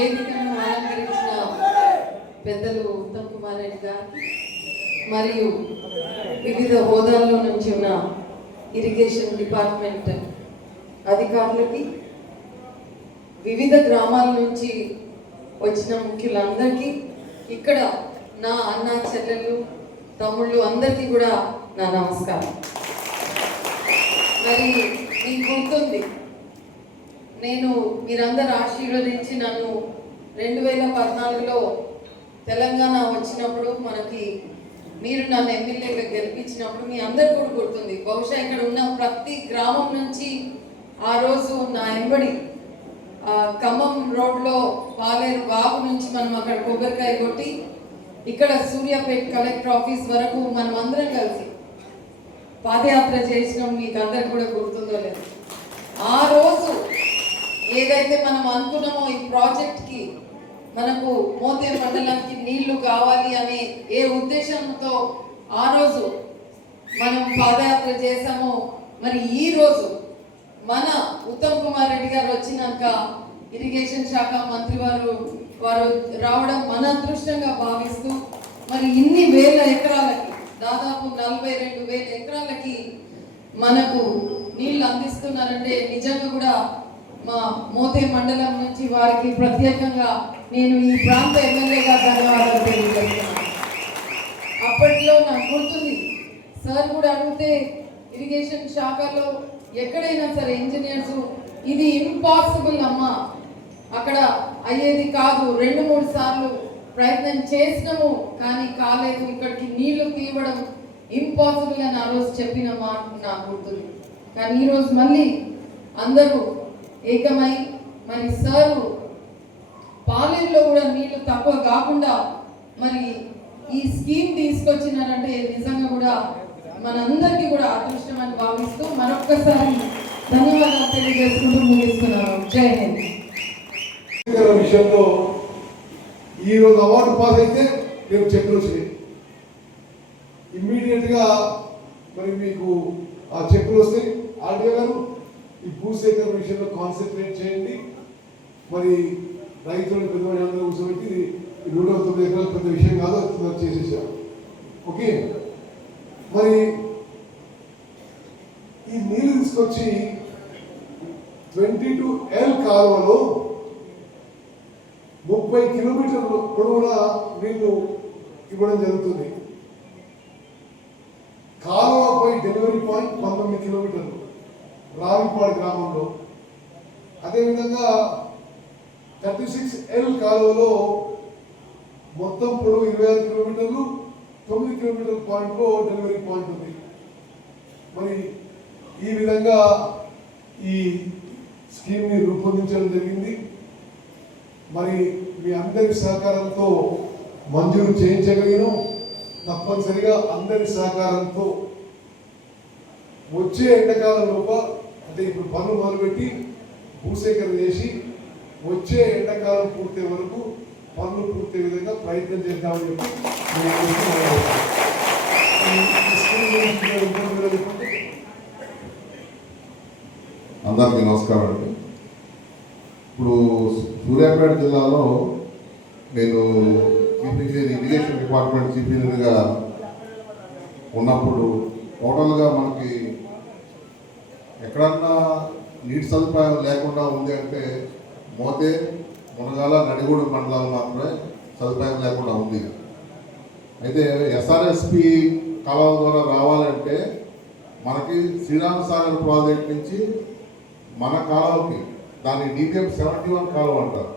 వేదికను అలంకరించిన పెద్దలు ఉత్తమ్ కుమార్ రెడ్డి గారు మరియు వివిధ హోదాల్లో నుంచి ఉన్న ఇరిగేషన్ డిపార్ట్మెంట్ అధికారులకి వివిధ గ్రామాల నుంచి వచ్చిన ముఖ్యులందరికీ ఇక్కడ నా అన్న చెల్లెళ్ళు తమ్ముళ్ళు అందరికీ కూడా నా నమస్కారం. మరి మీకు గుర్తుంది నేను మీరందరూ ఆశీర్వదించి నన్ను రెండు వేల పద్నాలుగులో తెలంగాణ వచ్చినప్పుడు మనకి మీరు నన్ను ఎమ్మెల్యేగా గెలిపించినప్పుడు మీ అందరు కూడా గుర్తుంది. బహుశా ఇక్కడ ఉన్న ప్రతి గ్రామం నుంచి ఆ రోజు నా ఎంబడి ఖమ్మం రోడ్లో పాలేరు బాబు నుంచి మనం అక్కడ కొబ్బరికాయ కొట్టి ఇక్కడ సూర్యాపేట కలెక్టర్ ఆఫీస్ వరకు మనం అందరం కలిసి పాదయాత్ర చేసినాం. మీకు అందరికి కూడా గుర్తుందో లేదు. ఆ రోజు ఏదైతే మనం అనుకున్నామో ఈ ప్రాజెక్ట్కి మనకు మోతే మండలానికి నీళ్ళు కావాలి అనే ఏ ఉద్దేశంతో ఆ రోజు మనం పాదయాత్ర చేశామో మరి ఈ రోజు మన ఉత్తమ్ కుమార్ రెడ్డి గారు వచ్చినాక ఇరిగేషన్ శాఖ మంత్రి వారు వారు రావడం మన అదృష్టంగా భావిస్తూ మరి ఇన్ని వేల ఎకరాలకి దాదాపు నలభై రెండు వేల ఎకరాలకి మనకు నీళ్ళు అందిస్తున్నారంటే నిజంగా కూడా మా మోతే మండలం నుంచి వారికి ప్రత్యేకంగా నేను ఈ ప్రాంత ఎమ్మెల్యేగా ధన్యవాదాలు తెలియజేస్తున్నాను. అప్పట్లో నాకు గుర్తుంది సార్ కూడా అడిగితే ఇరిగేషన్ శాఖలో ఎక్కడైనా సరే ఇంజనీర్స్ ఇది ఇంపాసిబుల్ అమ్మా. అక్కడ అయ్యేది కాదు రెండు మూడు సార్లు ప్రయత్నం చేసినాము కానీ కాలేదు ఇక్కడికి నీళ్ళు తీయడం ఇంపాసిబుల్ అని ఆ రోజు చెప్పిన మాట నాకు గుర్తుంది. కానీ ఈరోజు మళ్ళీ అందరూ ఏకమై మరి సారు పాలేరులో కూడా నీళ్ళు తక్కువ కాకుండా మరి ఈ స్కీమ్ తీసుకొచ్చినారంటే నిజంగా కూడా మనందరికీ కూడా అదృష్టం అని భావిస్తూ మరొక్కసారి ధన్యవాదాలు తెలియజేసుకుంటూ ముగిస్తున్నాను. జై హింద్. విషయంలో ఈ రోజు అవార్డు పాస్ అయితే రేపు చెక్కులు వచ్చినాయి. ఇమ్మీడియట్గా మరి మీకు ఆ చెక్కులు వస్తాయి. ఆర్డీఓ గారు ఈ భూసేకరణ విషయంలో కాన్సన్ట్రేట్ చేయండి. మరి రైతులను పెద్దవాడి అందరూ కూర్చోబెట్టి ఈ నూట తొమ్మిది ఎకరాలు పెద్ద విషయం కాదు చేసేసాం ఓకే? మరి ఈ నీళ్ళు తీసుకొచ్చి ట్వంటీ టూ ఎల్ కాలువలో ముప్పై కిలోమీటర్ల పొడవున నీళ్ళు ఇవ్వడం జరుగుతుంది. కాలువపై డెలివరీ పాయింట్ పంతొమ్మిది కిలోమీటర్లు. రావిపాడు గ్రామంలో. అదేవిధంగా థర్టీ సిక్స్ ఎల్ కాలువలో మొత్తం పొడవు ఇరవై ఐదు కిలోమీటర్లు తొమ్మిది కిలోమీటర్ల పాయింట్లో డెలివరీ పాయింట్ ఉంది. మరి ఈ విధంగా ఈ స్కీమ్ని రూపొందించడం జరిగింది. మరి మీ అందరి సహకారంతో మంజూరు చేయించగలిగిన తప్పనిసరిగా అందరి సహకారంతో వచ్చే ఎండాకాలం లోప అంటే ఇప్పుడు పనులు మొదలుపెట్టి భూసేకరణ చేసి వచ్చే ఎండాకాలం పూర్తయ్యే వరకు పనులు పూర్తయ్యే విధంగా ప్రయత్నం చేద్దామని చెప్పి అందరికీ నమస్కారం అండి. ఇప్పుడు సూర్యాపేట జిల్లాలో నేను chief engineer irrigation department chief ఇంజనీర్గా ఉన్నప్పుడు టోటల్గా మనకి ఎక్కడన్నా నీటి సదుపాయం లేకుండా ఉంది అంటే మోతే మునగాల నడిగూడు మండలాలు మాత్రమే సదుపాయం లేకుండా ఉంది. అయితే ఎస్ఆర్ఎస్పి కాలం ద్వారా రావాలంటే మనకి శ్రీరామ్ సాగర్ ప్రాజెక్ట్ నుంచి మన కాలంకి దాన్ని డిపిఎం సెవెంటీ వన్ కాలం అంటారు.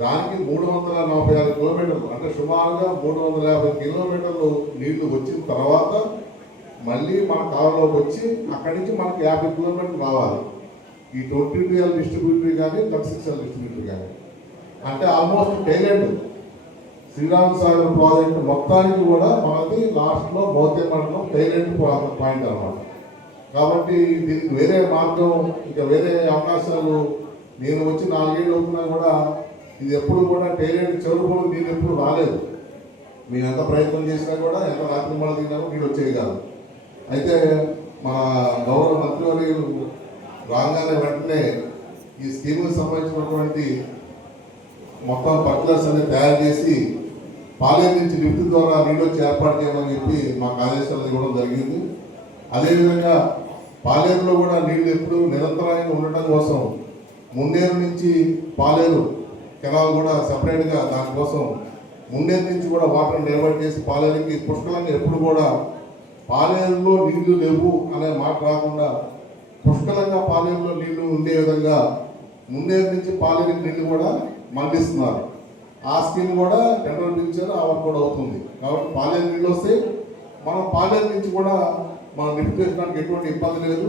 దానికి మూడు వందల నలభై ఆరు కిలోమీటర్లు అంటే సుమారుగా మూడు వందల యాభై కిలోమీటర్లు నీళ్ళు వచ్చిన తర్వాత మళ్ళీ మన కారులోకి వచ్చి అక్కడి నుంచి మనకి యాభై కిలోమీటర్లు రావాలి. ఈ ట్వంటీ టూ ఎల్ డిస్ట్రిబ్యూటరీ కానీ థర్టీ సిక్స్ ఎల్ డిస్ట్రిబ్యూటరీ కానీ అంటే almost tail end Sriram Sagar project మొత్తానికి కూడా మనది లాస్ట్లో భౌతిక మండలం టైలెంట్ పాయింట్ అనమాట కాబట్టి దీనికి వేరే మార్గం ఇంకా వేరే అవకాశాలు నేను వచ్చి నాలుగేళ్ళు అవుతున్నా కూడా ఇది ఎప్పుడు కూడా టైలెంట్ చెరువు కూడా ఎప్పుడు రాలేదు. మేము ఎంత ప్రయత్నం చేసినా కూడా ఎంత రాత్రి మళ్ళీ తిన్నామో నీళ్ళు వచ్చేది కాదు అయితే మా గౌరవ మంత్రివర్యులు రాగానే వెంటనే ఈ స్కీమ్కి సంబంధించినటువంటి మొత్తం పర్టికులర్స్ అనేది తయారు చేసి పాలేరు నుంచి లిఫ్ట్ ద్వారా నీళ్ళు వచ్చి ఏర్పాటు చేయమని చెప్పి మాకు ఆదేశాలు ఇవ్వడం జరిగింది. అదేవిధంగా పాలేరులో కూడా నీళ్ళు ఎప్పుడు నిరంతరాయంగా ఉండటం కోసం మున్నేరు నుంచి పాలేరు కెనాల్ కూడా సపరేట్గా దానికోసం మున్నేరు నుంచి కూడా వాటర్ డైవర్ట్ చేసి పాలేరుకి పుష్కలంగా ఎప్పుడు కూడా పాలేరులో నీళ్ళు లేవు అనే మాట రాకుండా పుష్కలంగా పాలేరులో నీళ్ళు ఉండే విధంగా ముందేరు నుంచి పాలేరు నీళ్ళు కూడా మళ్ళిస్తున్నారు ఆ స్కీమ్ కూడా టెండర్ పిలిచారు ఆ వర్క్ కూడా అవుతుంది. కాబట్టి పాలేరు నీళ్ళు వస్తే మనం పాలేరు నుంచి కూడా మనం లిఫ్ట్ చేసుకోవడానికి ఎటువంటి ఇబ్బంది లేదు.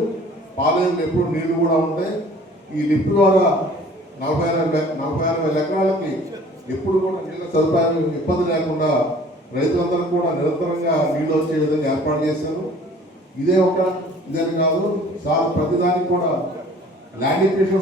పాలేరులో ఎప్పుడు నీళ్ళు కూడా ఉంటాయి ఈ లిఫ్ట్ ద్వారా నలభై ఆరు నలభై ఆరు వేల ఎకరాలకి ఎప్పుడు కూడా నీళ్ళ సదుపాయాలు ఇబ్బంది లేకుండా రైతులందరూ కూడా నిరంతరంగా నీళ్ళు వచ్చే విధంగా ఏర్పాటు చేశారు. ఇదే ఒక ఇదని కాదు సార్ ప్రతిదానికి కూడా ల్యాండ్